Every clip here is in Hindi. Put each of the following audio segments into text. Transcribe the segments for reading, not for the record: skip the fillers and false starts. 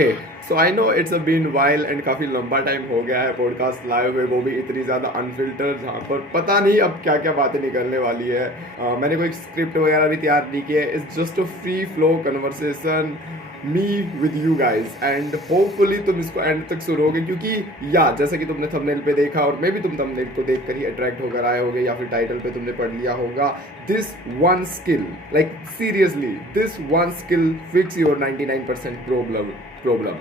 Okay, so I know it's a been while and काफ़ी लंबा टाइम हो गया है पॉडकास्ट लाए हुए, वो भी इतनी ज़्यादा अनफिल्टर, जहाँ पर पता नहीं अब क्या क्या बातें निकलने वाली है। मैंने कोई स्क्रिप्ट वगैरह भी तैयार नहीं की है, it's just a free flow conversation me with you guys, and hopefully तुम इसको एंड तक सुनोगे, क्योंकि या जैसा कि तुमने थंबनेल पे देखा और मे भी तुम थंबनेल को देख कर ही अट्रैक्ट होकर आए होगे या फिर टाइटल पे तुमने पढ़ लिया होगा, this one skill, like seriously this one skill fix your 99% problem.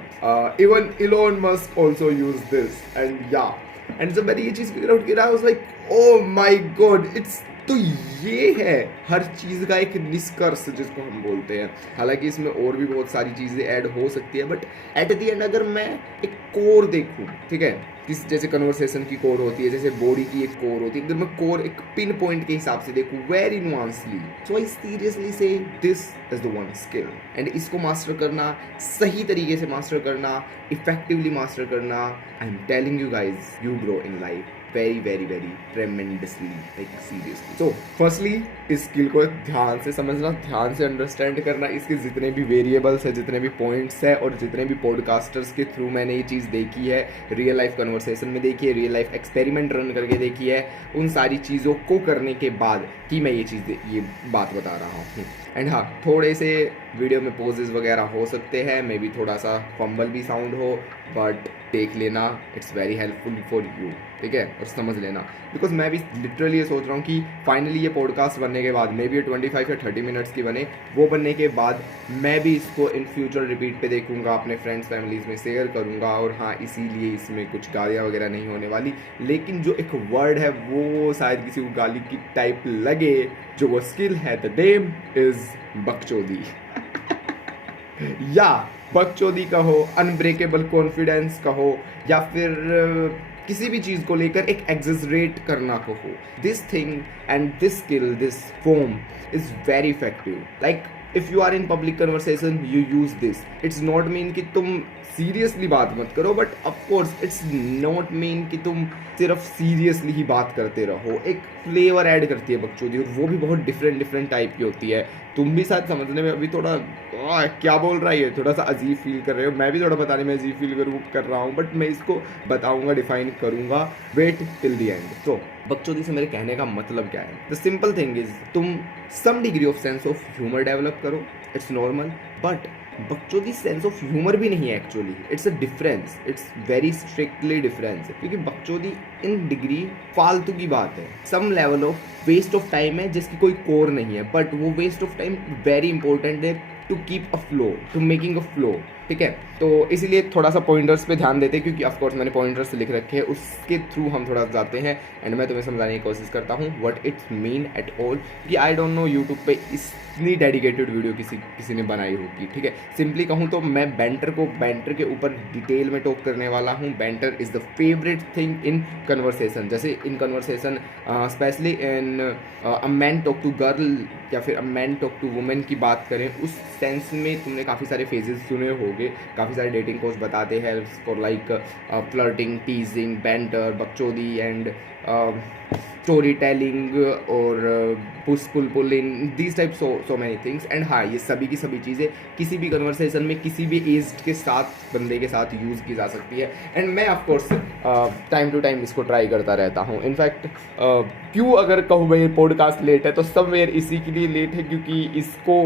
Even Elon Musk also used this, and yeah, and जब मैंने ये चीज़ फिगर आउट किया, I was like, oh my god, it's तो ये है हर चीज़ का एक निष्कर्ष जिसको हम बोलते हैं। हालांकि इसमें और भी बहुत सारी चीज़ें ऐड हो सकती है, बट एट द एंड अगर मैं एक कोर देखूँ, ठीक है, किस जैसे कन्वर्सेशन की कोर होती है, जैसे बॉडी की एक कोर होती है, अगर मैं कोर एक पिन पॉइंट के हिसाब से देखूँ वेरी नुआंसली, सो आई सीरियसली से this is the one skill, and इसको मास्टर करना, सही तरीके से मास्टर करना, इफेक्टिवली मास्टर करना, I am telling you guys, you grow in life very very very tremendously, like seriously. So firstly इस स्किल को ध्यान से समझना, ध्यान से अंडरस्टैंड करना, इसके जितने भी वेरिएबल्स है, जितने भी पॉइंट्स है, और जितने भी पॉडकास्टर्स के थ्रू मैंने ये चीज़ देखी है, रियल लाइफ कन्वर्सेशन में देखी है, रियल लाइफ एक्सपेरिमेंट रन करके देखी है, उन सारी चीज़ों को करने के बाद कि मैं ये बात बता रहा हूँ। एंड हाँ, थोड़े से वीडियो में पोजेस वगैरह हो सकते हैं, मे बी थोड़ा सा फंबल भी साउंड हो, बट देख लेना, it's very helpful for you, ठीक है, और समझ लेना, बिकॉज मैं भी लिटरली ये सोच रहा हूँ कि फाइनली ये पॉडकास्ट बनने के बाद, मे बी 25 या 30 मिनट्स की बने, वो बनने के बाद मैं भी इसको इन फ्यूचर रिपीट पे देखूंगा, अपने फ्रेंड्स फैमिलीज में शेयर करूंगा, और हाँ, इसीलिए इसमें कुछ गालियाँ वगैरह नहीं होने वाली, लेकिन जो एक वर्ड है वो शायद किसी को गाली की टाइप लगे, जो वो स्किल है, द नेम इज बकचोदी। या बकचोदी कहो, अनब्रेकेबल कॉन्फिडेंस कहो, या फिर किसी भी चीज़ को लेकर एक एग्जेजरेट करना कहो, this thing and this skill, this form is very effective. Like if you are in public conversation, you use this, it's not mean कि तुम सीरियसली बात मत करो, but of course it's not mean कि तुम सिर्फ सीरियसली ही बात करते रहो, एक फ्लेवर ऐड करती है बकचोदी, और वो भी बहुत डिफरेंट टाइप की होती है। तुम भी शायद समझने में अभी थोड़ा क्या बोल रहा है, थोड़ा सा अजीब फील कर रहे हो, मैं भी थोड़ा बताने में अजीब फील कर रहा हूँ, बट मैं इसको बताऊँगा, डिफाइन करूँगा, वेट टिल द एंड। तो बकचोदी से मेरे कहने का मतलब क्या है? द सिंपल थिंग इज, तुम some degree of sense of humour develop करो, इट्स नॉर्मल, बट बकचोदी सेंस ऑफ ह्यूमर भी नहीं है actually, it's a difference, it's very strictly difference, क्योंकि बकचोदी इन डिग्री फालतू की बात है, some level of waste of time है जिसकी कोई कोर नहीं है, बट वो waste of time very important है to keep a flow, to making a flow, ठीक है। तो इसीलिए थोड़ा सा पॉइंटर्स पे ध्यान देते हैं, क्योंकि ऑफकोर्स मैंने पॉइंटर्स लिख रखे हैं, उसके थ्रू हम थोड़ा जाते हैं, एंड मैं तुम्हें समझाने की कोशिश करता हूँ what it's mean at all, कि आई डोंट नो यूट्यूब पे इतनी डेडिकेटेड वीडियो किसी ने बनाई होगी, ठीक है। सिंपली कहूँ तो मैं बैंटर के ऊपर डिटेल में टॉक करने वाला हूँ। Banter is the favourite thing in conversation, जैसे in conversation specially in a man talk to girl या फिर a man talk to women की बात करें, उस सेंस में तुमने काफ़ी सारे फेजेस सुने होंगे, काफ़ी सारे डेटिंग कोच बताते हैं for like flirting, teasing, banter, बकचोदी एंड स्टोरी टेलिंग और push pull pulling, these type so many things. And हाँ, ये सभी की सभी चीज़ें किसी भी कन्वर्सेशन में किसी भी एज के साथ बंदे के साथ यूज़ की जा सकती है, एंड मैं ऑफकोर्स टाइम टू टाइम इसको ट्राई करता रहता हूँ। इनफैक्ट क्यों अगर कहूँ मैं ये पॉडकास्ट लेट है, तो समवेयर इसी के लिए लेट है, क्योंकि इसको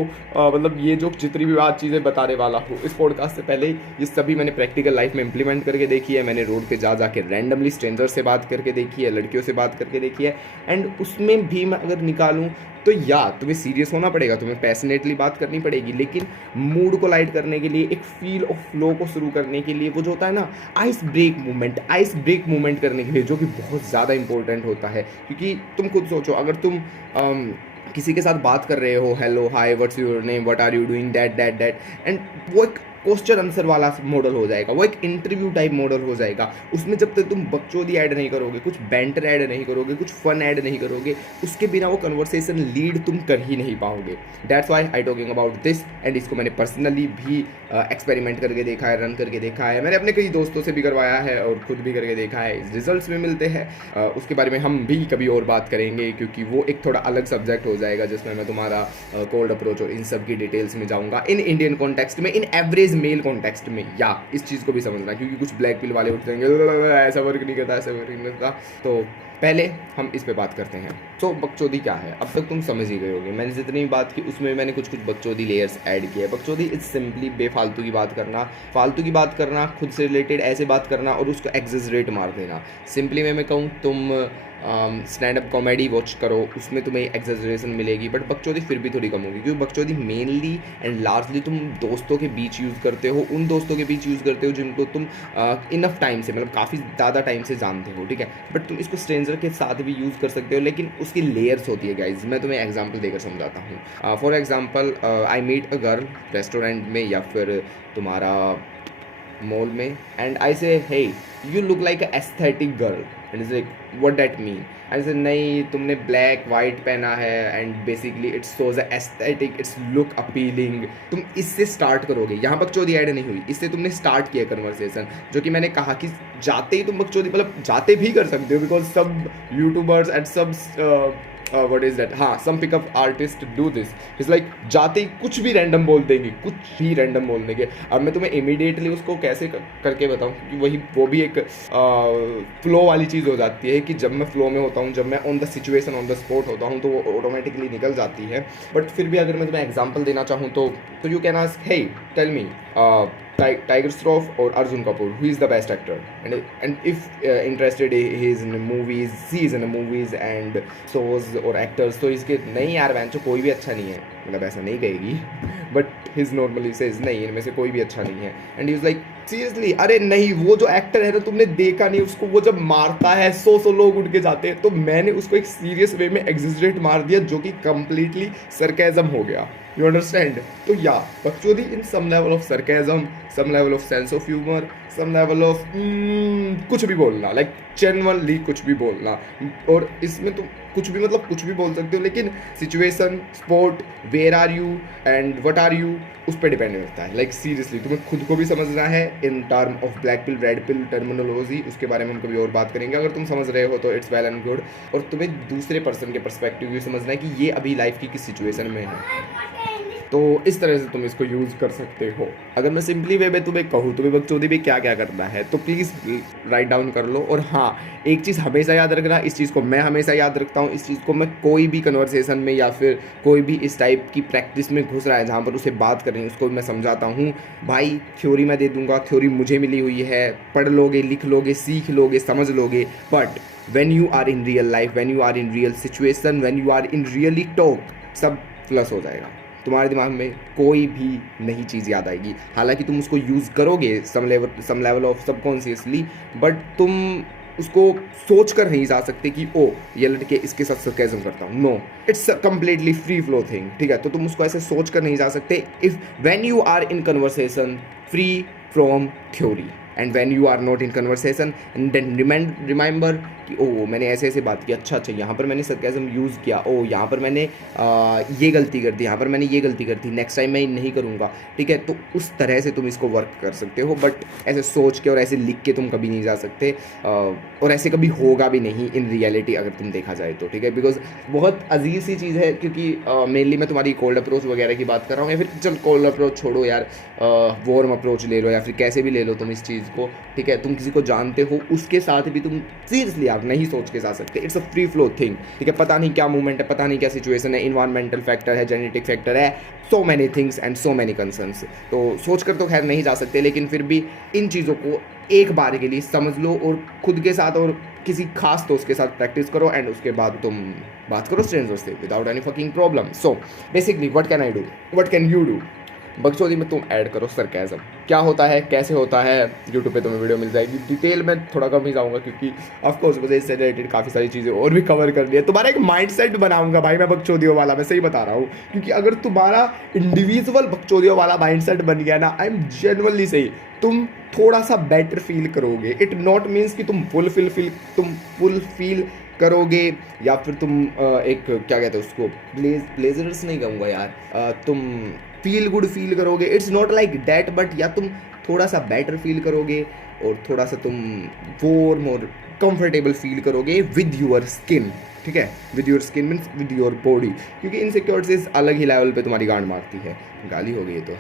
मतलब ये जो जितनी भी बात चीज़ें बताने वाला हूँ इस पॉडकास्ट से पहले, ये सभी मैंने प्रैक्टिकल लाइफ में इंप्लीमेंट करके देखी है। मैंने रोड पे जा के रैंडमली स्ट्रेंजर से बात करके देखी है, लड़कियों से बात करके देखी है, एंड उसमें भी मैं अगर निकालूँ तो या तुम्हें सीरियस होना पड़ेगा, तुम्हें पैशनेटली बात करनी पड़ेगी, लेकिन मूड को लाइट करने के लिए, एक फील ऑफ फ्लो को शुरू करने के लिए, वो जो होता है ना आइस ब्रेक मूवमेंट करने के लिए, जो कि बहुत ज़्यादा इंपॉर्टेंट होता है। क्योंकि तुम खुद सोचो, अगर तुम किसी के साथ बात कर रहे हो, hello hi what's your name, what are you doing, that and वो एक क्वेश्चन आंसर वाला मॉडल हो जाएगा, वो एक इंटरव्यू टाइप मॉडल हो जाएगा। उसमें जब तक तुम बकचोदी ऐड नहीं करोगे, कुछ बैंटर ऐड नहीं करोगे, कुछ फन ऐड नहीं करोगे, उसके बिना वो कन्वर्सेशन लीड तुम कर ही नहीं पाओगे। That's why I talking about this, and इसको मैंने पर्सनली भी एक्सपेरिमेंट करके देखा है, रन करके देखा है, मैंने अपने कई दोस्तों से भी करवाया है और खुद भी करके देखा है, रिजल्ट्स भी मिलते हैं। उसके बारे में हम भी कभी और बात करेंगे, क्योंकि वो एक थोड़ा अलग सब्जेक्ट हो जाएगा, जिसमें मैं तुम्हारा कोल्ड अप्रोच और इन सब की डिटेल्स में जाऊँगा इन इंडियन कॉन्टेक्स्ट में, in average age male context में, या इस चीज़ को भी समझना, क्योंकि कुछ ब्लैक पिल वाले उठ जाएंगे ऐसा वर्क नहीं करता, ऐसा वर्क नहीं करता। तो पहले हम इस पे बात करते हैं। तो बकचोदी क्या है, अब तक तुम समझ ही गए होगे, मैंने जितनी बात की उसमें मैंने कुछ बकचोदी लेयर्स ऐड किए। बकचोदी इज सिंपली बेफालतू की बात करना, फालतू की बात करना, खुद से रिलेटेड ऐसे बात करना और उसको एग्जेजरेट मार देना। सिंपली मैं कहूँ, तुम स्टैंड अप कॉमेडी वॉच करो, उसमें तुम्हें एग्जेजरेशन मिलेगी, बट बकचोदी फिर भी थोड़ी कम होगी, क्योंकि बकचोदी मेनली एंड लार्जली तुम दोस्तों के बीच यूज़ करते हो, उन दोस्तों के बीच यूज़ करते हो जिनको तुम इनफ टाइम से, मतलब काफ़ी ज़्यादा टाइम से जानते हो, ठीक है। बट तुम इसको स्ट्रेंजर के साथ भी यूज़ कर सकते हो, लेकिन उसकी लेयर्स होती है गाइज। मैं तुम्हें एग्जाम्पल देकर समझाता हूँ। For example, I meet a girl restaurant में या फिर तुम्हारा मॉल में, and I say hey you look like a aesthetic girl, and is like what that mean. ऐसे नहीं, तुमने ब्लैक वाइट पहना है and basically it's shows a aesthetic, it's look appealing. तुम इससे स्टार्ट करोगे, यहाँ बकचोदी ऐड नहीं हुई, इससे तुमने स्टार्ट किया कन्वर्सेशन, जो कि मैंने कहा कि जाते ही तुम बकचोदी, मतलब जाते भी कर सकते हो, बिकॉज सब यूट्यूबर्स एंड सब व्हाट इज दैट, हाँ, some pickup artist do this, it's like जाते ही कुछ भी रैंडम बोल देंगे, कुछ भी रैंडम बोल देंगे। अब मैं तुम्हें इमीडिएटली उसको कैसे करके बताऊं, क्योंकि वो भी एक फ्लो वाली चीज़ हो जाती है कि जब मैं फ्लो में होता हूँ, जब मैं on the situation on the spot होता हूँ, तो वो ऑटोमेटिकली निकल जाती है। बट फिर भी अगर मैं तुम्हें एग्जाम्पल देना चाहूँ तो you can ask, hey tell me Tiger Shroff or Arjun Kapoor, who is the best actor, and if interested he is in movies, he is in movies and shows or actors, तो इसके नहीं यार वैंचो कोई भी अच्छा नहीं है, मतलब ऐसा नहीं कहेगी, बट हिज नॉर्मली सेज नहीं, इनमें से कोई भी अच्छा नहीं है, and he is like seriously, अरे नहीं, वो जो एक्टर है ना, तुमने देखा नहीं उसको, वो जब मारता है 100 लोग उठ के जाते हैं, तो मैंने उसको एक सीरियस वे में एग्जिजरेट मार दिया, जो कि कंप्लीटली सरकाज़म हो गया। You understand? तो या बकचोदी in some level of sarcasm, some level of sense of humour, some level of कुछ भी बोलना, लाइक जेन्युइनली कुछ भी बोलना, और इसमें तुम कुछ भी, मतलब कुछ भी बोल सकते हो, लेकिन situation, sport, where are you and what are you, उस पर डिपेंड करता है। लाइक सीरियसली तुम्हें खुद को भी समझना है in term of black pill red pill terminology, उसके बारे में हम कभी और बात करेंगे। अगर तुम समझ रहे हो तो इट्स वेल एंड गुड, और तुम्हें दूसरे पर्सन के पर्सपेक्टिव भी समझना है कि ये अभी लाइफ की किस सिचुएशन में है, तो इस तरह से तुम इसको यूज़ कर सकते हो। अगर मैं सिंपली वे में तुम्हें कहूँ तुम्हें बकचोदी भी क्या क्या करना है, तो प्लीज़ राइट डाउन कर लो। और हाँ, एक चीज़ हमेशा याद रखना, इस चीज़ को मैं हमेशा याद रखता हूँ, इस चीज़ को मैं कोई भी कन्वर्सेशन में या फिर कोई भी इस टाइप की प्रैक्टिस में घुस रहा है जहाँ पर उसे बात करनी है, उसको मैं समझाता हूँ, भाई थ्योरी मैं दे दूँगा, थ्योरी मुझे मिली हुई है, पढ़ लोगे, लिख लोगे, सीख लोगे, समझ लोगे, but when you are in real life, when you are in real situation, when you are in really talk, सब प्लस हो जाएगा, तुम्हारे दिमाग में कोई भी नई चीज़ याद आएगी। हालांकि तुम उसको यूज़ करोगे some level of subconsciously, but तुम उसको सोच कर नहीं जा सकते कि ओ ये लड़के इसके साथ सरकाज़म करता हूँ। No, it's completely free flow thing, ठीक है। तो तुम उसको ऐसे सोच कर नहीं जा सकते। If when you are in conversation free from theory, and when you are not in conversation, and then remember कि ओ मैंने ऐसे ऐसे बात की, अच्छा यहाँ पर मैंने सरकाज़म यूज़ किया, ओ यहाँ पर मैंने ये गलती कर दी, यहाँ पर मैंने ये गलती कर दी, नेक्स्ट टाइम मैं नहीं करूँगा, ठीक है। तो उस तरह से तुम इसको वर्क कर सकते हो, बट ऐसे सोच के और ऐसे लिख के तुम कभी नहीं जा सकते, और ऐसे कभी होगा भी नहीं इन रियलिटी अगर तुम देखा जाए तो, ठीक है। बिकॉज बहुत अजीब सी चीज़ है, क्योंकि मेनली मैं तुम्हारी कोल्ड अप्रोच वगैरह की बात कर रहा हूँ, या फिर चल कोल्ड अप्रोच छोड़ो यार, वार्म अप्रोच ले लो, या फिर कैसे भी ले लो तुम इस चीज़ को, ठीक है। तुम किसी को जानते हो, उसके साथ भी तुम सीरियसली आप नहीं सोच के जा सकते। It's a free flow thing, ठीक है। पता नहीं क्या मूवमेंट है, पता नहीं क्या सिचुएशन है, इन्वायरमेंटल फैक्टर है, जेनेटिक फैक्टर है, सो many things and so many concerns. तो सोच कर तो खैर नहीं जा सकते, लेकिन फिर भी इन चीज़ों को एक बार के लिए समझ लो, और खुद के साथ और किसी खास दोस्त के साथ प्रैक्टिस करो, एंड उसके बाद तुम बात करो स्ट्रेंजर्स से without any fucking problem. So basically what can I do, what can you do? बकचोदी में तुम ऐड करो सरकाज़म। क्या होता है, कैसे होता है, यूट्यूब पे तुम्हें वीडियो मिल जाएगी। डिटेल में थोड़ा कम ही जाऊँगा, क्योंकि ऑफकोर्स मुझे इससे रिलेटेड काफ़ी सारी चीज़ें और भी कवर करनी है। तुम्हारा एक माइंडसेट बनाऊंगा भाई मैं बकचोदियों वाला, मैं सही बता रहा हूँ, क्योंकि अगर तुम्हारा इंडिविजुअल बकचोदियों वाला माइंडसेट बन गया ना, आई एम जेन्युइनली सही, तुम थोड़ा सा बेटर फील करोगे। इट नॉट मीन्स कि तुम फुल फील करोगे, या फिर तुम एक क्या कहते हैं उसको, ब्लेजर्स नहीं कहूँगा यार, तुम फील गुड फील करोगे। It's not like that, but या तुम थोड़ा सा बेटर फील करोगे, और थोड़ा सा तुम वार्म और कंफर्टेबल फील करोगे विद योर स्किन, ठीक है। With your skin means with your body, क्योंकि इनसिक्योरिटीज अलग ही लेवल पे तुम्हारी गांड मारती है। गाली हो गई तो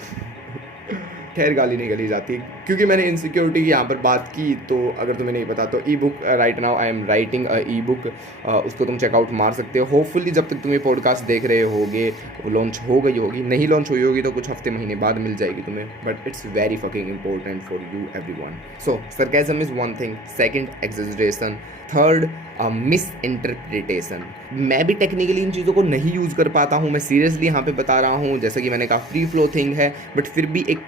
खैर गाली नहीं गली जाती, क्योंकि मैंने इनसिक्योरिटी की यहाँ पर बात की। तो अगर तुम्हें नहीं पता तो ई book right now I am writing a E book, उसको तुम चेकआउट मार सकते हो। होपफुली जब तक तुम ये पॉडकास्ट देख रहे होगे वो लॉन्च हो गई होगी, नहीं लॉन्च हुई होगी तो कुछ हफ्ते महीने बाद मिल जाएगी तुम्हें, but it's very fucking important for you everyone. So sarcasm is one thing, second exaggeration, third misinterpretation. मैं भी टेक्निकली इन चीज़ों को नहीं यूज़ कर पाता हूँ, मैं सीरियसली यहाँ पे बता रहा हूँ। जैसा कि मैंने कहा फ्री फ्लो थिंग है, बट फिर भी एक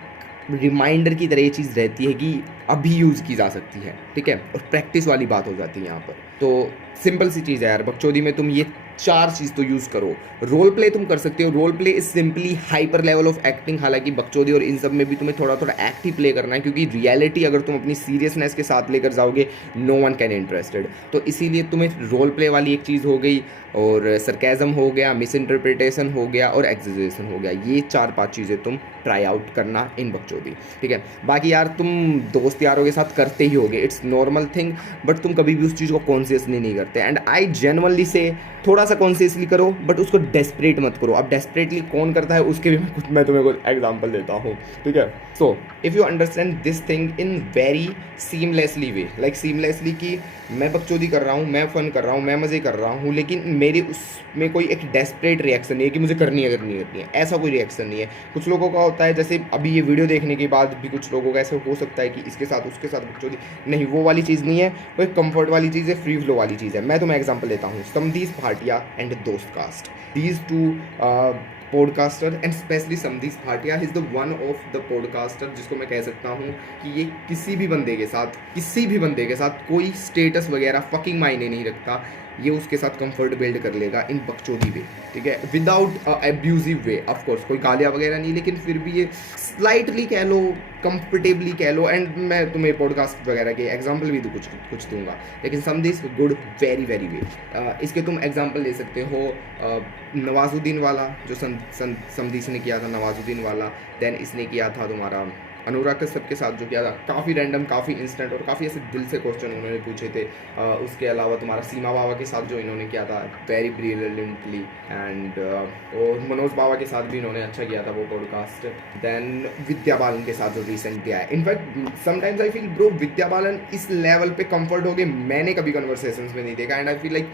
रिमाइंडर की तरह ये चीज़ रहती है कि अभी यूज़ की जा सकती है, ठीक है, और प्रैक्टिस वाली बात हो जाती है यहाँ पर। तो सिंपल सी चीज़ है यार, बकचोदी में तुम ये 4 चीज़ तो यूज़ करो। रोल प्ले तुम कर सकते हो, role play is simply hyper level of acting. हालांकि बकचोदी और इन सब में भी तुम्हें थोड़ा थोड़ा एक्ट ही प्ले करना है, क्योंकि रियलिटी अगर तुम अपनी सीरियसनेस के साथ लेकर जाओगे नो वन कैन इंटरेस्टेड। तो इसीलिए तुम्हें रोल प्ले वाली एक चीज़ हो गई, और सरकाज़म हो गया, मिस इंटरप्रिटेशन हो गया, और एक्सैजरेशन हो गया। ये 4-5 चीज़ें तुम ट्राई आउट करना इन बकचोदी, ठीक है। बाकी यार तुम दोस्त यारों के साथ करते ही होगे, इट्स नॉर्मल थिंग, बट तुम कभी भी उस चीज़ को कॉन्शियसली नहीं करते। एंड आई जेन्युइनली से थोड़ा सा कॉन्शियसली करो, बट उसको डेस्परेट मत करो। अब डेस्परेटली कौन करता है उसके भी मैं तुम्हें कुछ एग्जांपल देता हूँ, ठीक है। So if you understand this thing in very seamlessly way, like seamlessly कि मैं बकचोदी कर रहा हूँ, मैं फ़न कर रहा हूँ, मैं मज़े कर रहा हूँ, लेकिन मेरे उसमें कोई एक डेस्परेट रिएक्शन नहीं है कि मुझे करनी है, ऐसा कोई रिएक्शन नहीं है। कुछ लोगों का होता है, जैसे अभी ये वीडियो देखने के बाद भी कुछ लोगों का ऐसा हो सकता है कि इसके साथ उसके साथ बकचोदी, नहीं, वो वाली चीज़ नहीं है। वो एक कंफर्ट वाली चीज़ है, फ्री फ्लो वाली चीज़ है। मैं तुम्हें एग्जांपल देता हूँ, Samdish Bhatia and Dostcast, these two podcaster, and specially Samdish Bhatia is the one of the podcaster जिसको मैं कह सकता हूँ कि ये किसी भी बंदे के साथ कोई स्टेटस वगैरह फकिंग मायने नहीं रखता, ये उसके साथ कंफर्ट बिल्ड कर लेगा इन बकचोदी वे, ठीक है, विदाउट एब्यूजिव वे। ऑफकोर्स कोई गालियाँ वगैरह नहीं, लेकिन फिर भी ये स्लाइटली कह लो, कंफर्टेबली कह लो। एंड मैं तुम्हें पॉडकास्ट वगैरह के एग्जांपल भी कुछ दूंगा, लेकिन समदिस गुड वेरी वेरी वे। इसके तुम एग्जांपल ले सकते हो नवाजुद्दीन वाला, जो समदिस ने किया था, नवाजुद्दीन वाला। देन इसने किया था तुम्हारा अनुराग कश्यप के साथ जो किया था, काफ़ी रैंडम, काफ़ी इंस्टेंट और काफ़ी ऐसे दिल से क्वेश्चन उन्होंने पूछे थे। उसके अलावा तुम्हारा सीमा बाबा के साथ जो इन्होंने किया था वेरी ब्रिलियंटली, एंड और मनोज बाबा के साथ भी इन्होंने अच्छा किया था वो पॉडकास्ट। देन विद्या बालन के साथ जो रिसेंट किया है, in fact sometimes I feel bro Vidya Balan इस लेवल पे कंफर्ट हो गए मैंने कभी कन्वर्सेशंस में नहीं देखा। एंड आई फील लाइक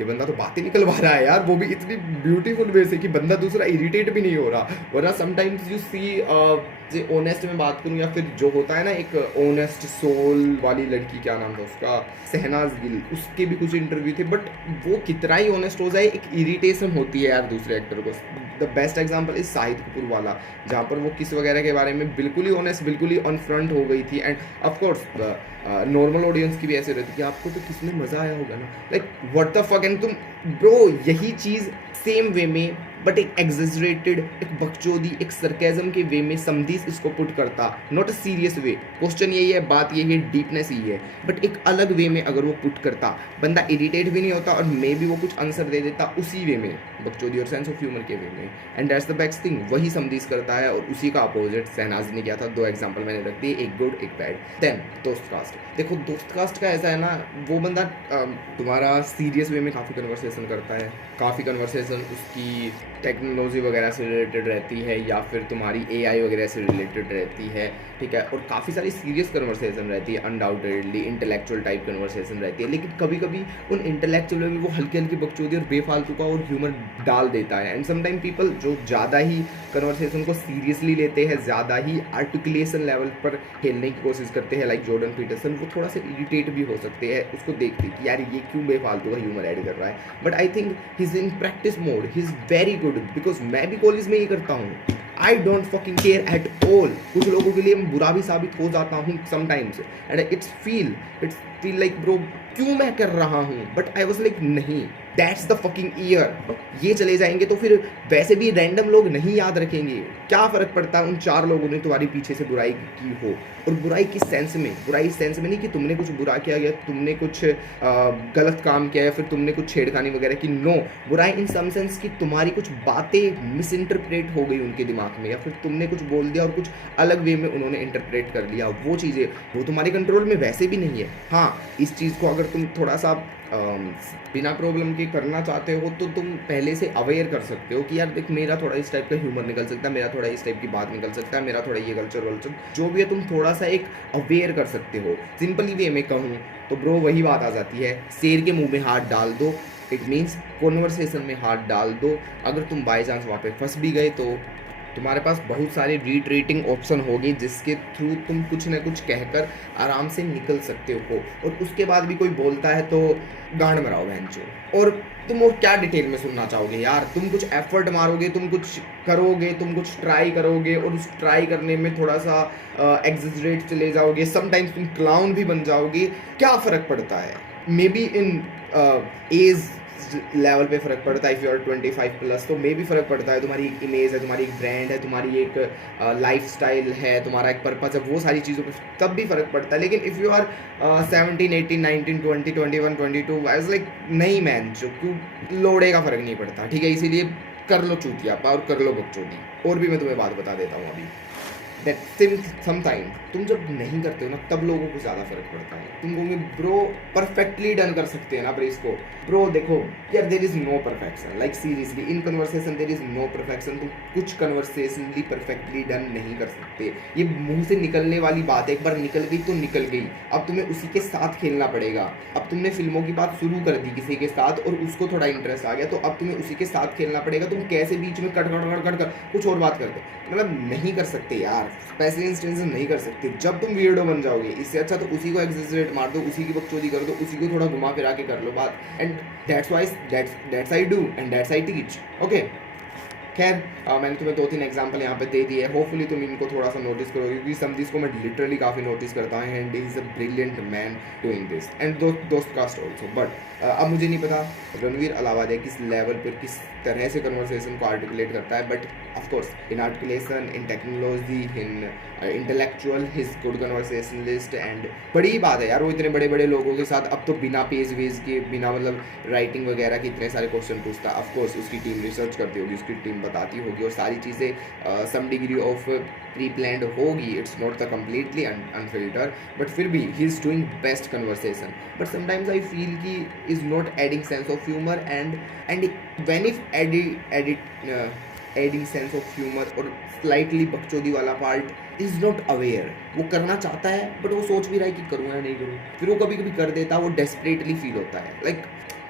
ये बंदा तो बातें निकलवा रहा है यार, वो भी इतनी ब्यूटीफुल वे से कि बंदा दूसरा इरिटेट भी नहीं हो रहा। वरना समटाइम्स यू सी जो ऑनेस्ट में बात करूँ, या फिर जो होता है ना एक ऑनेस्ट सोल वाली लड़की, क्या नाम था उसका, शहनाज गिल, उसके भी कुछ इंटरव्यू थे, बट वो कितना ही ऑनेस्ट हो जाए एक इरिटेशन होती है यार दूसरे एक्टर को। The best example is Shahid Kapoor वाला, जहाँ पर वो किस वगैरह के बारे में बिल्कुल ही ऑनेस्ट, बिल्कुल ही अनफ्रंट हो गई थी। एंड ऑफकोर्स नॉर्मल ऑडियंस की भी ऐसे रहती कि आपको तो किसमें मज़ा आया होगा ना, like what the fuck. And तुम ब्रो यही चीज़ सेम वे में, बट एक एग्जेजरेटेड, एक बकचोदी, एक सरकाज़म के वे में समदीस इसको पुट करता, not a serious way. Question यही है, बात यही है, डीपनेस यही है, बट एक अलग वे में अगर वो पुट करता, बंदा इरिटेट भी नहीं होता और मे भी वो कुछ आंसर दे देता उसी वे में, बकचोदी और सेंस ऑफ ह्यूमर के वे में। And that's the best thing, वही समदीस करता है, और उसी का अपोजिट शहनाज ने किया था। 2 एग्जाम्पल मैंने रख दिए, एक गुड एक बैड। देन दोस्तकास्ट, देखो दोस्तकास्ट का ऐसा है ना, वो बंदा तुम्हारा सीरियस वे में काफ़ी कन्वर्सेशन करता है, काफ़ी कन्वर्सेशन उसकी टेक्नोलॉजी वगैरह से रिलेटेड रहती है, या फिर तुम्हारी एआई वगैरह से रिलेटेड रहती है, ठीक है, और काफ़ी सारी सीरियस कन्वर्सेशन रहती है, अनडाउटेडली इंटेलेक्चुअल टाइप कन्वर्सेशन रहती है। लेकिन कभी कभी उन इंटेलेक्चुअल में वो हल्की हल्की बकचोदी और बेफालतू का और ह्यूमर डाल देता है। एंड समटाइम पीपल जो ज़्यादा ही कन्वर्सेशन को सीरियसली लेते हैं, ज़्यादा ही आर्टिकुलेशन लेवल पर खेलने की कोशिश करते हैं, लाइक जॉर्डन पीटरसन, वो थोड़ा सा इरिटेट भी हो सकते हैं उसको देख के कि यार ये क्यों बेफालतू का ह्यूमर ऐड कर रहा है। But I think he is in practice mode, he is very good, because मैं भी कॉलेज में ये करता हूँ। I don't fucking care at all. कुछ लोगों के लिए मैं बुरा भी साबित हो जाता हूँ sometimes, and it's feel like bro क्यों मैं कर रहा हूँ, बट आई वॉज लाइक नहीं, दैट्स द फकिंग ईयर। ये चले जाएंगे तो फिर वैसे भी रैंडम लोग नहीं याद रखेंगे, क्या फ़र्क पड़ता है उन 4 लोगों ने तुम्हारी पीछे से बुराई की हो। और बुराई किस सेंस में, बुराई सेंस में नहीं कि तुमने कुछ बुरा किया या तुमने कुछ गलत काम किया या फिर तुमने कुछ छेड़खानी वगैरह की, नो, बुराई इन सम सेंस कि तुम्हारी कुछ बातें मिस इंटरप्रेट हो गई उनके दिमाग में, या फिर तुमने कुछ बोल दिया और कुछ अलग वे में उन्होंने इंटरप्रेट कर लिया। वो चीज़ें वो तुम्हारे कंट्रोल में वैसे भी नहीं है। हाँ, इस चीज़ को अगर तुम थोड़ा सा बिना प्रॉब्लम के करना चाहते हो तो तुम पहले से अवेयर कर सकते हो कि यार देख, मेरा थोड़ा इस टाइप का ह्यूमर निकल सकता है, मेरा थोड़ा इस टाइप की बात निकल सकता है, मेरा थोड़ा ये कल्चर वल्चर जो भी है, तुम थोड़ा सा एक अवेयर कर सकते हो। सिंपली वे में कहूँ तो ब्रो वही बात आ जाती है, शेर के मुंह में हाथ डाल दो, इट मीन्स कॉन्वर्सेशन में हाथ डाल दो। अगर तुम बाई चांस वहाँ पे फंस भी गए तो तुम्हारे पास बहुत सारे रीट्रेटिंग ऑप्शन होगी जिसके थ्रू तुम कुछ ना कुछ कहकर आराम से निकल सकते हो। और उसके बाद भी कोई बोलता है तो गांड मराओ बहनचो। और तुम वो क्या डिटेल में सुनना चाहोगे यार, तुम कुछ एफर्ट मारोगे, तुम कुछ करोगे, तुम कुछ ट्राई करोगे और उस ट्राई करने में थोड़ा सा एग्जिजरेट चले जाओगे, समटाइम्स तुम क्लाउन भी बन जाओगे, क्या फ़र्क पड़ता है? Maybe in age level पे फ़र्क पड़ता है, इफ़ यू आर 25 प्लस तो मे भी फ़र्क पड़ता है, तुम्हारी एक इमेज है, तुम्हारी एक ब्रांड है, तुम्हारी एक लाइफस्टाइल है, तुम्हारा एक पर्पस है, वो सारी चीज़ों पे तब भी फ़र्क पड़ता है। लेकिन if you are 17, 18, 19, 20, 21, 22 I was like नहीं मैन, जो क्यों लोड़े का फ़र्क नहीं पड़ता, ठीक है? इसीलिए कर लो चूतियापा और कर लो बकचोदी। और भी मैं तुम्हें बात बता देता हूँ अभी, दैट समटाइम तुम जब नहीं करते हो ना तब लोगों को ज़्यादा फर्क पड़ता है। तुम कहोगे ब्रो परफेक्टली डन कर सकते हैं ना पर इसको, ब्रो देखो यार there is no perfection, like seriously in conversation there is no perfection. तुम कुछ कन्वर्सेशनली परफेक्टली डन नहीं कर सकते, ये मुंह से निकलने वाली बात है, एक बार निकल गई तो निकल गई। अब तुम्हें उसी के साथ खेलना पड़ेगा। अब तुमने फिल्मों की बात शुरू कर दी किसी के साथ और उसको थोड़ा इंटरेस्ट आ गया तो अब तुम्हें उसी के साथ खेलना पड़ेगा। तुम कैसे बीच में कट कट कट कर कुछ और बात करते, मतलब नहीं कर सकते यार, स्पेशल इंस्टेंसेस नहीं कर सकते। जब तुम वियर्डो बन जाओगे, इससे अच्छा तो उसी को एग्जैजरेट मार दो, उसी की बकचोदी कर दो, उसी को थोड़ा घुमा फिरा के कर लो बात। And that's why that's I do and that's I teach. Okay, खैर मैंने तुम्हें 2-3 एग्जाम्पल यहाँ पे दे दिए, होपफुली तुम इनको थोड़ा सा नोटिस करोगे क्योंकि समझिस को मैं लिटरली काफ़ी नोटिस करता हूँ and he is a brilliant man doing this and दोस्त कास्ट ऑल्सो। बट अब मुझे नहीं पता रणवीर अलावादिया किस लेवल पर किस तरह से कन्वर्सेशन को आर्टिकुलेट करता है, but of course in articulation, in technology, in intellectual his good conversationalist. And बड़ी बात है यार, वो इतने बड़े बड़े लोगों के साथ अब तो बिना पेज वेज के, बिना मतलब राइटिंग वगैरह के इतने सारे क्वेश्चन पूछता है। ऑफकोर्स उसकी टीम रिसर्च करती होगी, उसकी टीम बताती होगी और सारी चीज़ें some degree of pre planned होगी, it's not the completely unfilter, but फिर भी he is doing best conversation. But sometimes I feel कि is not adding sense of humour and when if adding sense of humour और स्लाइटली बकचोदी वाला पार्ट इज़ नॉट अवेयर। वो करना चाहता है बट वो सोच भी रहा है कि करूँ या नहीं करूँ, फिर वो कभी कभी कर देता है, वो डेस्परेटली फील होता है लाइक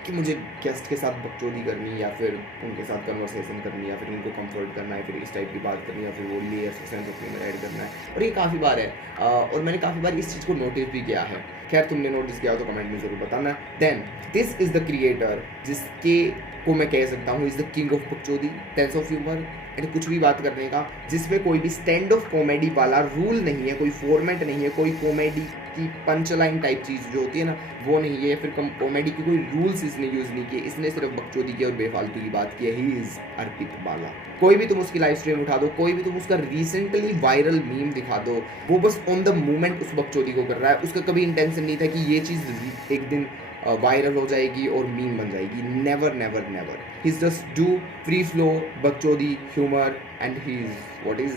कि मुझे गेस्ट के साथ बकचोदी करनी या फिर उनके साथ कन्वर्सेशन करनी या फिर उनको कंफर्ट करना है, फिर इस टाइप की बात करनी या फिर वो layers sense of humour add करना है। और ये काफ़ी बार है और मैंने काफ़ी बार इस चीज़ को नोटिस भी किया है। खैर तुमने नोटिस किया हो तो कमेंट में ज़रूर बताना। Then this is the creator जिसके को मैं कह सकता हूँ इज़ द किंग ऑफ बकचोदी, सेंस ऑफ ह्यूमर एंड कुछ भी बात करने का, जिसमें कोई भी स्टैंड ऑफ कॉमेडी वाला रूल नहीं है, कोई फॉर्मेट नहीं है, कोई कॉमेडी की पंच लाइन टाइप चीज़ जो होती है ना वो नहीं है, फिर कॉमेडी की कोई रूल्स इसने यूज़ नहीं किए, इसने सिर्फ बकचोदी की और बेफालतू की बात की है। ही इज़ अर्पित बाला। कोई भी तुम उसकी लाइव स्ट्रीम उठा दो, कोई भी तुम उसका रिसेंटली वायरल मीम दिखा दो, वो बस ऑन द मोमेंट उस बकचोदी को कर रहा है। उसका कभी इंटेंशन नहीं था कि ये चीज़ एक दिन वायरल हो जाएगी और मीम बन जाएगी। Never never never, he is just do free flow बकचोदी humour and he is what is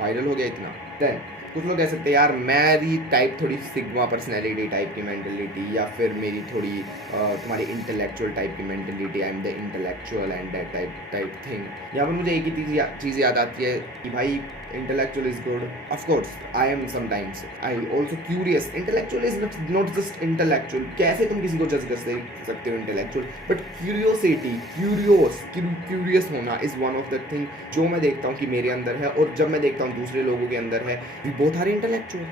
viral हो गया इतना। देन कुछ लोग कह सकते हैं यार मेरी टाइप थोड़ी सिग्मा पर्सनैलिटी टाइप की मेंटलिटी या फिर मेरी थोड़ी तुम्हारी इंटेलेक्चुअल टाइप की mentality, I am the intellectual and that type thing. यहाँ पर मुझे एक ही चीज़ याद आती है कि भाई intellectual is good, of course I am sometimes I also curious, intellectual is not just intellectual, कैसे तुम किसी को जज कर सकते हो intellectual, but curious होना is one of the thing जो मैं देखता हूँ कि मेरे अंदर है और जब मैं देखता हूँ दूसरे लोगों के अंदर है। we both are intellectual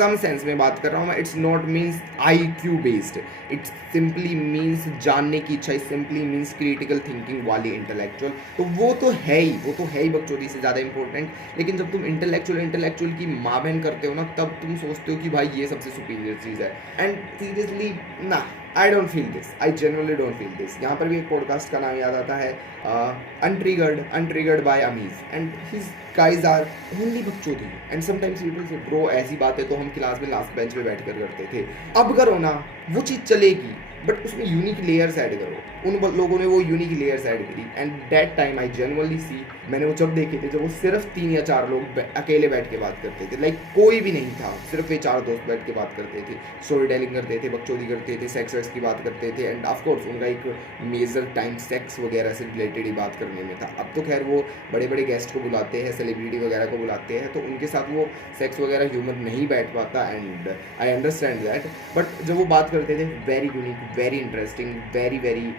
some sense में बात कर रहा हूँ मैं, it's not means IQ based, it simply means जानने की इच्छा, it simply means critical thinking वाली intellectual। तो वो तो है ही बकचोदी से ज़्यादा इंपॉर्टेंट। लेकिन जब तुम इंटेलेक्चुअल की माँ बहन करते हो ना तब तुम सोचते हो कि भाई ये सबसे सुपीरियर चीज़ है। एंड सीरियसली ना, I don't feel this, I genuinely don't feel this. यहाँ पर भी एक पॉडकास्ट का नाम याद आता है untriggered by Ameez and his guys are only बकचोदी and sometimes people say bro ऐसी बातें तो हम क्लास में लास्ट बेंच पे बैठ कर करते थे, अब करो ना वो चीज़ चलेगी बट उसमें यूनिक लेयर्स ऐड करो। उन लोगों ने वो यूनिक लेयर्स ऐड करी and that time I genuinely see, मैंने वो जब देखे थे जब वो सिर्फ 3 या 4 लोग अकेले बैठ के बात करते थे, लाइक कोई भी नहीं था, सिर्फ ये 4 दोस्त बैठ के बात करते थे, स्टोरी टेलिंग करते थे, बकचोदी करते थे, सेक्स वर्ड्स की बात करते थे, एंड ऑफ कोर्स उनका एक मेजर टाइम सेक्स वगैरह से रिलेटेड ही बात करने में था। अब तो खैर वो बड़े बड़े गेस्ट को बुलाते हैं, सेलिब्रिटी वगैरह को बुलाते हैं, तो उनके साथ वो सेक्स वगैरह ह्यूमर नहीं बैठ पाता, and I understand that. But जब वो बात करते थे very unique, very interesting, very very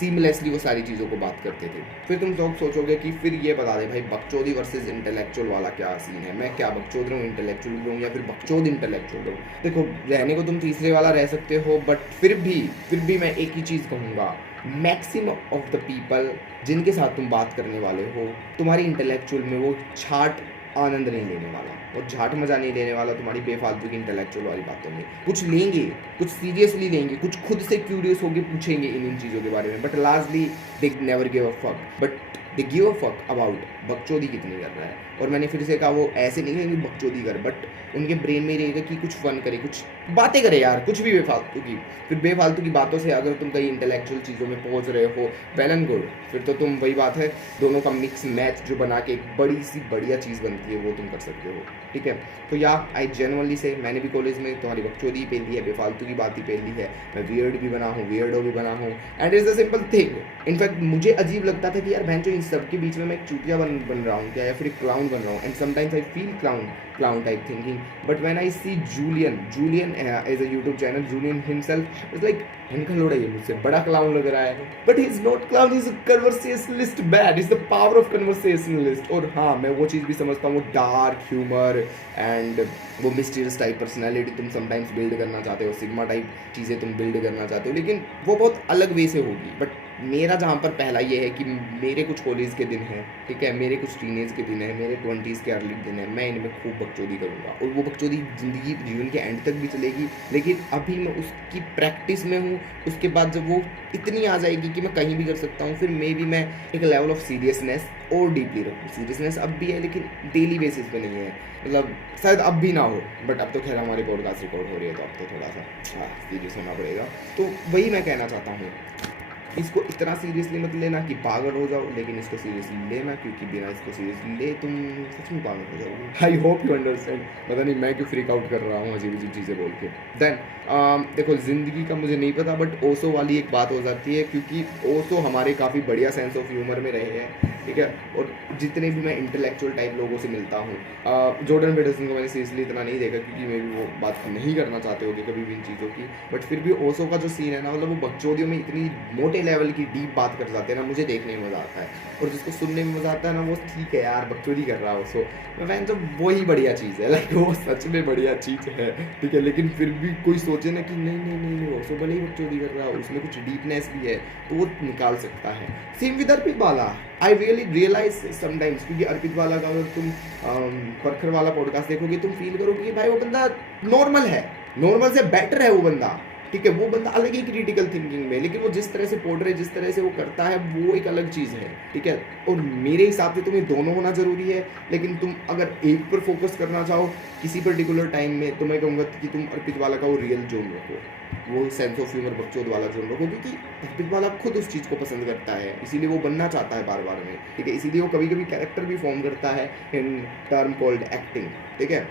seamlessly वो सारी चीज़ों को बात करते थे। फिर तुम लोग सोचोगे कि फिर ये बता दे भाई बकचोदी वर्सेस इंटेलेक्चुअल वाला क्या सीन है, मैं क्या बकचोद रहूँ, इंटेलेक्चुअल रहूँ, या फिर बकचोद इंटेलेक्चुअल रहूँ। देखो रहने को तुम तीसरे वाला रह सकते हो, बट फिर भी मैं एक ही चीज़ कहूँगा, मैक्सिमम ऑफ द पीपल जिनके साथ तुम बात करने वाले हो, तुम्हारी इंटेलेक्चुअल में वो छाट आनंद नहीं लेने वाला, वो झाट मज़ा नहीं लेने वाला तुम्हारी बेफालतू की इंटेलेक्चुअल वाली बातों में। कुछ लेंगे, कुछ सीरियसली लेंगे, कुछ खुद से क्यूरियस होकर पूछेंगे इन चीज़ों के बारे में, but largely they never give a fuck, but they give a fuck about बकचोदी कितनी कर रहा है। और मैंने फिर से कहा, वो ऐसे नहीं है कि बकचोदी कर, बट उनके ब्रेन में रहेगा कि कुछ फन करे, कुछ बातें करे यार, कुछ भी बेफालतू की। फिर बेफालतू की बातों से अगर तुम कहीं इंटेलेक्चुअल चीज़ों में पहुंच रहे हो, वेल एंड गुड, फिर तो तुम वही बात है, दोनों का मिक्स मैच जो बना के एक बड़ी सी बढ़िया चीज़ बनती है वो तुम कर सकते हो, ठीक है। तो या आई जेनुअनली से, मैंने भी कॉलेज में तुम्हारी बकचोदी पेल ली है, बेफालतू की बात ही पेल ली है, मैं वियर्ड भी बना हूँ, वियर्डो भी बना हूँ, and it's a simple thing. In fact मुझे अजीब लगता था कि यार बहन जो इन सब के बीच में मैं एक चूतिया बन रहा हूँ क्या, या फिर एक क्लाउन बन रहा हूँ, and sometimes I feel clown type thinking, but when I see Julian is a YouTube channel, Julian himself is like, इनका लोड़ा ये मुझसे बड़ा क्लाउन लग रहा है, but he's not clown, he's a conversationalist bad, it's the power of conversationalist। और हाँ, मैं वो चीज़ भी समझता हूँ, वो डार्क ह्यूमर एंड वो मिस्टीरियस टाइप पर्सनैलिटी तुम समटाइम्स बिल्ड करना चाहते हो, सिग्मा टाइप चीज़ें तुम बिल्ड करना चाहते हो, लेकिन वो बहुत अलग वे से होगी। बट मेरा जहाँ पर पहला ये है कि मेरे कुछ कॉलेज के दिन हैं, ठीक है, मेरे कुछ टीनेज के दिन हैं, मेरे 20s के अर्ली दिन हैं, मैं इनमें खूब बकचोदी करूँगा, और वो बकचोदी ज़िंदगी जीवन के एंड तक भी चलेगी। लेकिन अभी मैं उसकी प्रैक्टिस में हूँ, उसके बाद जब वो इतनी आ जाएगी कि मैं कहीं भी कर सकता हूँ, फिर मे बी मैं एक लेवल ऑफ सीरियसनेस और डीपली रखूँ। सीरियसनेस अब भी है, लेकिन डेली बेसिस पे नहीं है, मतलब शायद अब भी ना हो, बट अब तो खैर हमारी पॉडकास्ट रिकॉर्ड हो रही है, तो अब तो थोड़ा सा सीरियस होना पड़ेगा। तो वही मैं कहना चाहता हूँ, इसको इतना सीरियसली मत लेना कि पागल हो जाओ, लेकिन इसको सीरियसली लेना, क्योंकि बिना इसको सीरियसली ले तुम सच में पागल हो जाओगे। I hope you understand. पता नहीं मैं क्यों फ्रीक आउट कर रहा हूँ अजीब अजीब चीज़ें बोल के। देन देखो, ज़िंदगी का मुझे नहीं पता, बट ओशो वाली एक बात हो जाती है, क्योंकि ओशो हमारे काफ़ी बढ़िया सेंस ऑफ ह्यूमर में रहे हैं, ठीक है। और जितने भी मैं इंटेलेक्चुअल टाइप लोगों से मिलता हूँ, जॉर्डन पीटरसन को मैंने सीरियसली इतना नहीं देखा, क्योंकि मे भी वो बात नहीं करना चाहते होगे कभी भी इन चीज़ों की, बट फिर भी ओशो का जो सीन है ना, मतलब वो बकचोदियों में इतनी मोटे लेवल की डीप बात कर जाते हैं ना, मुझे देखने में मज़ा आता है, और जिसको सुनने में मज़ा आता है ना, वो ठीक है यार बकचोदी कर रहा है ओशो, मैं तो वही बढ़िया चीज़ है, लाइक वो सच में बढ़िया चीज़ है, ठीक है। लेकिन फिर भी कोई सोचे ना कि नहीं ओशो भले ही बकचोदी कर रहा है, उसमें कुछ डीपनेस भी है, तो वो निकाल सकता है। सेम विद अर्पित वाला, आई रियली रियलाइज समटाइम्स, क्योंकि अर्पित वाला का अगर तुम परखर वाला पॉडकास्ट देखोगे, तुम फील करोगे कि भाई वो बंदा नॉर्मल है, नॉर्मल से बेटर है वो बंदा, ठीक है। वो बंदा अलग ही क्रिटिकल थिंकिंग में, लेकिन वो जिस तरह से पोर्ट्रे, जिस तरह से वो करता है, वो एक अलग चीज़ है, ठीक है। और मेरे हिसाब से तुम्हें दोनों होना ज़रूरी है, लेकिन तुम अगर एक पर फोकस करना चाहो किसी पर्टिकुलर टाइम में, तो मैं कहूँगा कि तुम अर्पित वाला का वो रियल जोन रखो, वो सेंस ऑफ ह्यूमर बकचोद वाला जोन रखो, क्योंकि अर्पित वाला खुद उस चीज़ को पसंद करता है, इसीलिए वो बनना चाहता है बार बार में, ठीक है। इसीलिए वो कभी कभी कैरेक्टर भी फॉर्म करता है इन टर्म कॉल्ड एक्टिंग, ठीक है।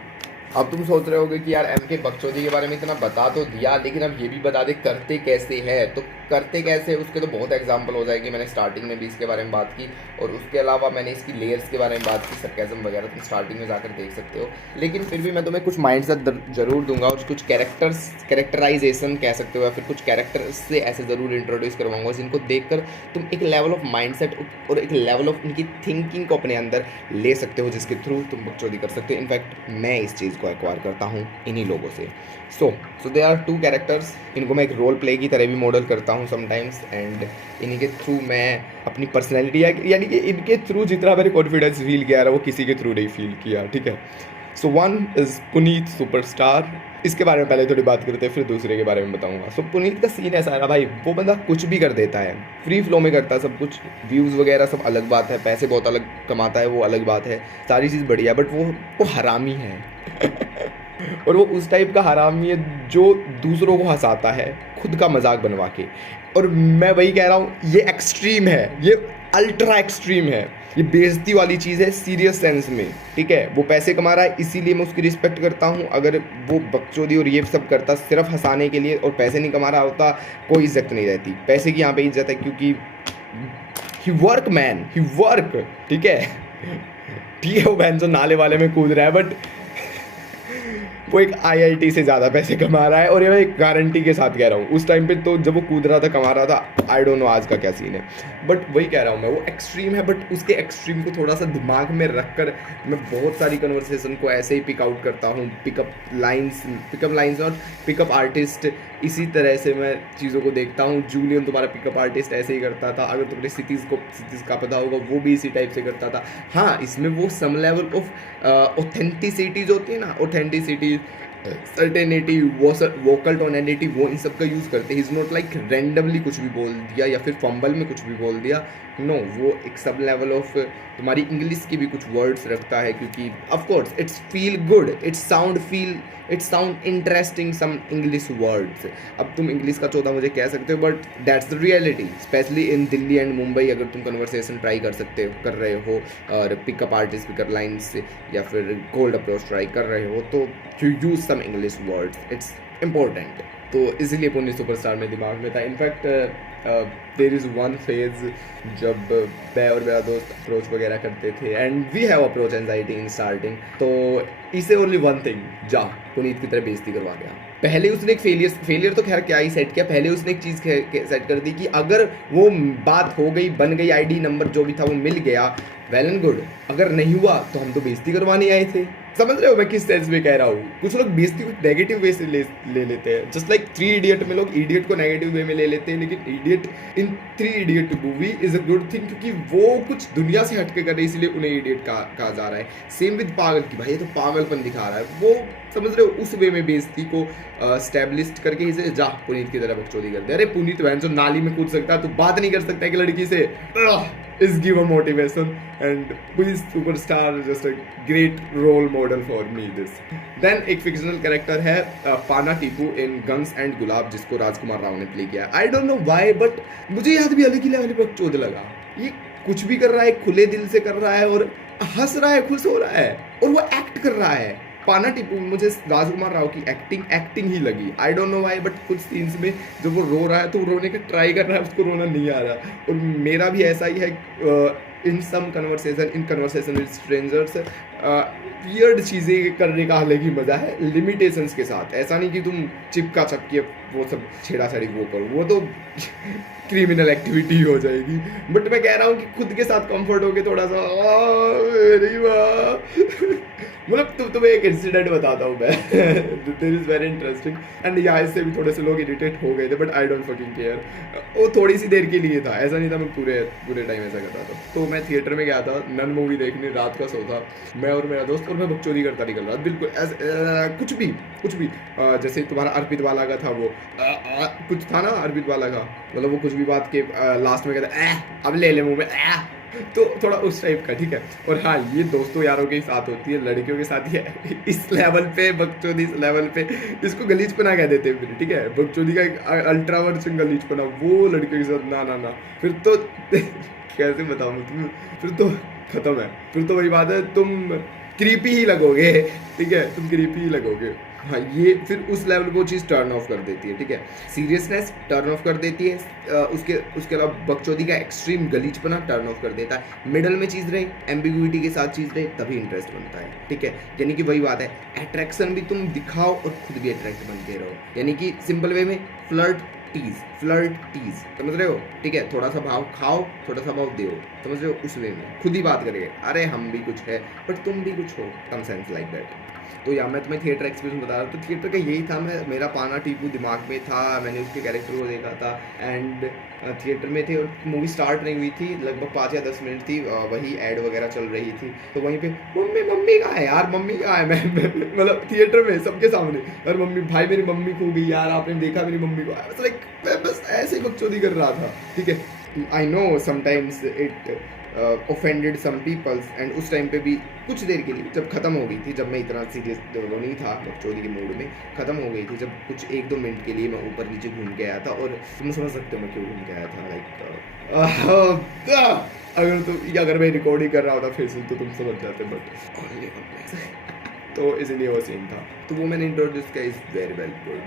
अब तुम सोच रहे होगे कि यार एम के बकचोदी के बारे में इतना बता तो दिया, लेकिन अब ये भी बता दे करते कैसे है। तो करते कैसे, उसके तो बहुत एग्जाम्पल हो जाएगी, मैंने स्टार्टिंग में भी इसके बारे में बात की, और उसके अलावा मैंने इसकी लेयर्स के बारे में बात की, सरकैज़म वगैरह तुम स्टार्टिंग में जाकर देख सकते हो। लेकिन फिर भी मैं तुम्हें कुछ माइंडसेट जरूर दूंगा, और कुछ कैरेक्टराइजेशन कह सकते हो, या फिर कुछ कैरेक्टर्स से ऐसे ज़रूर इंट्रोड्यूस करवाऊंगा जिनको देखकर तुम एक लेवल ऑफ माइंडसेट और एक लेवल ऑफ उनकी थिंकिंग को अपने अंदर ले सकते हो, जिसके थ्रू तुम बकचोदी कर सकते हो। इनफैक्ट मैं इस चीज़ को एक्वायर करता हूँ इन्हीं लोगों से। सो देयर आर 2 कैरेक्टर्स, इनको मैं एक रोल प्ले की तरह भी मॉडल करता हूँ समटाइम्स, एंड इन्हीं के थ्रू मैं अपनी पर्सनैलिटी, यानी कि इनके थ्रू जितना मैंने कॉन्फिडेंस फील किया है वो किसी के थ्रू नहीं फील किया, ठीक है। So one is Puneet superstar, इसके बारे में पहले थोड़ी बात करते हैं, फिर दूसरे के बारे में बताऊंगा। सो पुनीत का सीन ऐसा है ना भाई, वो बंदा कुछ भी कर देता है, फ्री फ्लो में करता है सब कुछ, व्यूज़ वगैरह सब अलग बात है, पैसे बहुत अलग कमाता है वो अलग बात है, सारी चीज़ बढ़िया, बट वो हरामी है और वो उस टाइप का हरामी है जो दूसरों को हंसाता है खुद का मजाक बनवा के। और मैं वही कह रहा हूँ, ये एक्सट्रीम है, ये अल्ट्रा एक्सट्रीम है, ये बेइज्जती वाली चीज़ है सीरियस सेंस में, ठीक है। वो पैसे कमा रहा है इसीलिए मैं उसकी रिस्पेक्ट करता हूँ। अगर वो बकचोदी और ये सब करता सिर्फ हंसाने के लिए और पैसे नहीं कमा रहा होता, कोई इज्जत नहीं रहती। पैसे की यहाँ पे इज्जत है क्योंकि ही वर्क मैन, ही वर्क, ठीक है। ठीक है, वो बहन जो नाले वाले में कूद रहा है, बट वो एक आईआईटी से ज़्यादा पैसे कमा रहा है। और ये मैं एक गारंटी के साथ कह रहा हूँ, उस टाइम पे तो जब वो कूद रहा था, कमा रहा था, आई डोंट नो आज का क्या सीन है, बट वही कह रहा हूँ मैं, वो एक्सट्रीम है। बट उसके एक्सट्रीम को थोड़ा सा दिमाग में रख कर मैं बहुत सारी कन्वर्सेशन को ऐसे ही पिक आउट करता हूँ, पिकअप लाइन्स और पिकअप आर्टिस्ट। इसी तरह से मैं चीज़ों को देखता हूँ। जूलियन तुम्हारा पिकअप आर्टिस्ट ऐसे ही करता था। अगर तुमने सिटीज़ का पता होगा, वो भी इसी टाइप से करता था। हाँ, इसमें वो सम लेवल ऑफ ऑथेंटिसिटीज होती है ना, ऑथेंटिसिटी, सर्टेनिटी, वोकल टोनेलिटी, वो इन सब का यूज़ करते हैं। इज़ नॉट लाइक रैंडमली कुछ भी बोल दिया या फिर फंबल में कुछ भी बोल दिया। नो, वो एक सब लेवल ऑफ तुम्हारी इंग्लिश की भी कुछ वर्ड्स रखता है, क्योंकि of course it's feel good, it's sound interesting, some English words. अब तुम इंग्लिश का चौथा मुझे कह सकते हो, but that's the reality. Specially in Delhi and Mumbai, अगर तुम कन्वर्सेशन ट्राई कर रहे हो और पिकअप आर्टिस्ट, पिकअप लाइन्स या फिर कोल्ड अप्रोच ट्राई कर रहे हो, तो you use some English words, it's important. तो इसीलिए पुनी सुपरस्टार में दिमाग में था। In fact there is one phase जब मैं और मेरा दोस्त अप्रोच वगैरह करते थे, and we have approach anxiety in starting, तो इसे ओनली वन थिंग, जा पुनीत की तरह बेइज्जती करवा गया। पहले उसने एक फेलियर तो खैर क्या ही सेट किया, पहले उसने एक चीज़ सेट कर दी कि अगर वो बात हो गई, बन गई, आईडी नंबर जो भी था वो मिल गया, वेल एंड गुड। अगर नहीं हुआ तो हम तो बेइज्जती करवाने आए थे। समझ रहे हो मैं किस सेंस में कह रहा हूँ? कुछ लोग बेइज्जती को नेगेटिव वे से ले लेते हैं, जस्ट लाइक 3 इडियट में लोग इडियट को नेगेटिव वे में ले लेते हैं, लेकिन idiot in 3 idiot movie is a good thing, क्योंकि वो कुछ दुनिया से हटके कर रहे हैं, इसलिए उन्हें इडियट कहा जा रहा है। सेम विद पागल की, भाई ये तो पागलपन दिखा रहा है, वो समझ रहे हो, उस वे में बेइज्जती को स्टैब्लिश करके इसे जा पुनीत की तरह बकचोदी कर दे। अरे पुनीत बहन जो नाली में कूद सकता है, तो बात नहीं कर सकता है कि लड़की से, is give a motivation, and please superstar just a great role model for me this. Then एक fictional character है पाना टीपू in Guns and गुलाब, जिसको राजकुमार राव ने प्ले किया। I don't know why, but मुझे याद भी अलग ही लेवल पे चोद लगा। ये कुछ भी कर रहा है, खुले दिल से कर रहा है और हंस रहा है, खुश हो रहा है, और वो एक्ट कर रहा है। पाना टिप्पू, मुझे राजकुमार राव की एक्टिंग ही लगी। I don't know why, but कुछ सीन्स में जब वो रो रहा है तो वो रोने का ट्राई कर रहा है, उसको रोना नहीं आ रहा। और मेरा भी ऐसा ही है in conversation with strangers, weird चीज़ें करने का अलग ही मज़ा है, लिमिटेशंस के साथ। ऐसा नहीं कि तुम चिपका चपके वो सब छेड़ा छाड़ी वो करो, वो तो क्रिमिनल एक्टिविटी हो जाएगी। बट मैं कह रहा हूँ कि खुद के साथ कंफर्ट होके थोड़ा सा मेरी माँ मतलब तुम्हें एक इंसिडेंट बताता हूँ मैं, this is very interesting, and यहाँ इससे भी थोड़े से लोग इरिटेट हो गए थे, but I don't fucking care. वो थोड़ी सी देर के लिए था, ऐसा नहीं था मैं पूरे टाइम ऐसा करता था। तो मैं थिएटर में गया था नन मूवी देखने, रात का शो था, मैं और मेरा दोस्त, और मैं बकचोदी करता निकल रहा था बिल्कुल कुछ भी जैसे तुम्हारा अर्पित वाला का था, वो कुछ था ना अर्पित वाला का, मतलब वो कुछ भी बात के लास्ट में कहता अब ले मुँह में, तो थोड़ा उस टाइप का, ठीक है। और हाँ, ये दोस्तों यारों के साथ होती है, लड़कियों के साथ ही है। इस लेवल पे बकचोदी, इस लेवल पे इसको गलीचपना कह देते हैं, ठीक है। बकचोदी का एक अल्ट्रा वर्जन गलीचपना, वो लड़कियों के साथ ना फिर तो कैसे बताऊँ तुम्हें, फिर तो खत्म है, फिर तो वही बात है, तुम क्रीपी ही लगोगे, ठीक है, तुम क्रीपी ही लगोगे। हाँ, ये फिर उस लेवल को चीज़ टर्न ऑफ कर देती है, ठीक है। सीरियसनेस टर्न ऑफ कर देती है, उसके अलावा बकचोदी का एक्सट्रीम गलीचपना टर्न ऑफ कर देता है। मिडल में चीज़ रहे, एम्बिग्यूटी के साथ चीज़ रहे, तभी इंटरेस्ट बनता है, ठीक है। यानी कि वही बात है, अट्रैक्शन भी तुम दिखाओ और खुद भी अट्रैक्ट बनते रहो, यानी कि सिंपल वे में फ्लर्ट टीज, समझ रहे हो, ठीक है। थोड़ा सा भाव खाओ, थोड़ा सा भाव दो, समझ रहे हो, उस वे में खुद ही बात करेंगे, अरे हम भी कुछ है बट तुम भी कुछ हो, सम सेंस लाइक दैट। तो या मैं तुम्हें थिएटर एक्सपीरियंस बता रहा हूँ, तो थिएटर का यही था, मेरा पाना टीपू दिमाग में था, मैंने उसके कैरेक्टर को देखा था, एंड थिएटर में थे और मूवी स्टार्ट नहीं हुई थी, लगभग 5 या 10 मिनट थी, वही ऐड वगैरह चल रही थी, तो वहीं पे मम्मी कहाँ है यार, मम्मी कहाँ है, मैं मतलब थिएटर में सबके सामने, और मम्मी, भाई मेरी मम्मी खो गई यार, आपने देखा मेरी मम्मी को, बस लाइक मैं बस ऐसे ही बकचोदी कर रहा था, ठीक है। I know sometimes it offended some peoples, and उस टाइम पे भी कुछ देर के लिए जब ख़त्म हो गई थी, जब मैं इतना सीरियस वो नहीं था बकचोदी के मूड में, ख़त्म हो गई थी, जब कुछ 1-2 मिनट के लिए मैं ऊपर नीचे घूम के आया था, और तुम समझ सकते हो मैं क्यों घूम के आया था, लाइक अगर मैं रिकॉर्ड ही कर रहा होता फिर से तो तुम समझ जाते, बट तो इसीलिए वो सीन था, तो वो मैंने इंट्रोड्यूस किया, इज़ वेरी वेल गुड।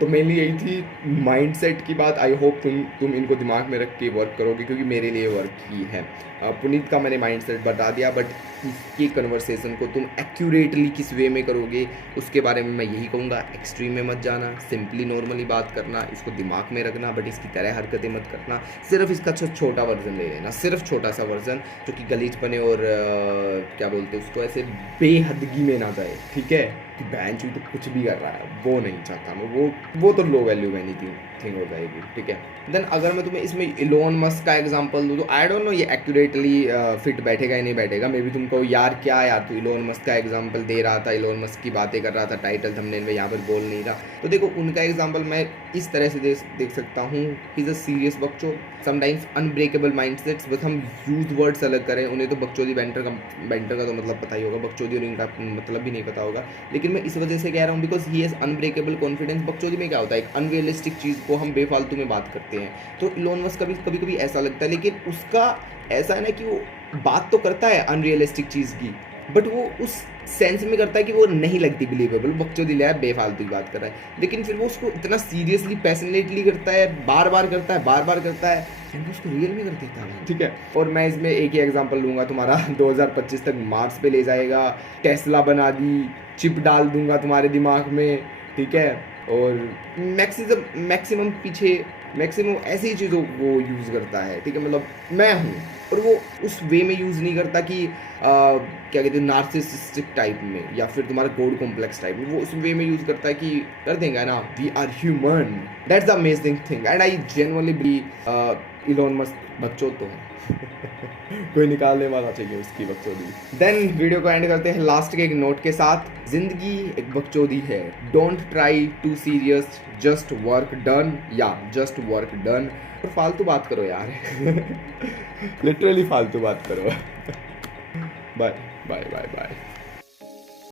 तो मेनली यही थी माइंडसेट की बात। आई होप तुम इनको दिमाग में रख के वर्क करोगे, क्योंकि मेरे लिए वर्क ही है। पुनीत का मैंने माइंडसेट बता दिया, बट इसकी कन्वर्सेशन को तुम एक्यूरेटली किस वे में करोगे उसके बारे में मैं यही कहूँगा। एक्सट्रीम में मत जाना, सिंपली नॉर्मली बात करना, इसको दिमाग में रखना, बट इसकी तरह हरकतें मत करना। सिर्फ इसका छोटा वर्जन ले लेना, सिर्फ छोटा सा वर्जन जो कि गलीचपने और क्या बोलते हैं उसको, ऐसे बेहदगी में ना जाए, ठीक है, कि बैंच भी तो कुछ भी कर रहा है, वो नहीं चाहता मैं, वो तो लो वैल्यू में नहीं थिंग हो जाएगी, ठीक है। देन अगर मैं तुम्हें इसमें इलोन मस्क का एग्जांपल दूँ तो आई डोंट नो ये एक्यूरेटली फिट बैठेगा या नहीं बैठेगा। मे बी तुमको यार क्या यार तू इलोन मस्क का एग्जांपल दे रहा था, इलोन मस्क की बातें कर रहा था, टाइटल थंबनेल में यहाँ पर बोल नहीं रहा। तो देखो उनका एग्जांपल मैं इस तरह से देख सकता हूँ, ही इज़ अ सीरियस बकचोद, समटाइम्स अनब्रेकेबल माइंडसेट्स। बस हम यूज वर्ड्स अलग करें, उन्हें तो बकचोदी बैंटर का तो मतलब पता ही होगा, बकचोदी और इनका मतलब भी नहीं पता होगा, लेकिन मैं इस वजह से कह रहा हूँ because he has unbreakable confidence. बकचोदी में क्या होता है, एक अनरियलिस्टिक चीज़ को हम बेफालतू में बात करते हैं, तो इलोन मस्क कभी कभी ऐसा लगता है, लेकिन उसका ऐसा है ना कि वो बात तो करता है अनरियलिस्टिक चीज़ की, बट वो उस सेंस में करता है कि वो नहीं लगती बिलीवेबल, बकचोदी लिया है, बेफालतू की बात कर रहा है, लेकिन फिर वो उसको इतना सीरियसली पैशनेटली करता है, बार बार करता है, फिर उसको रियल में कर देता है, ठीक है। और मैं इसमें एक ही एग्जांपल लूँगा, तुम्हारा 2025 तक मार्स पे ले जाएगा, टेस्ला बना दी, चिप डाल दूंगा तुम्हारे दिमाग में, ठीक है, और मैक्सिमम ऐसी चीज़ों को यूज़ करता है, ठीक है, मतलब मैं हूँ, और वो उस वे में यूज़ नहीं करता कि क्या कहते हैं नार्सिसिस्टिक टाइप में या फिर तुम्हारा गॉड कॉम्प्लेक्स टाइप में, वो उस वे में यूज़ करता है कि कर देंगे ना, we are human, that's the amazing thing, and I genuinely believe Elon Musk बकचोद तो है कोई निकालने वाला चाहिए उसकी बकचोदी। देन वीडियो को एंड करते हैं लास्ट के एक नोट के साथ, जिंदगी एक बकचोदी है, don't try to serious, just work done, या जस्ट वर्क डन, और फालतू बात करो यार लिटरली फालतू बात करो बाय बाय बाय बाय।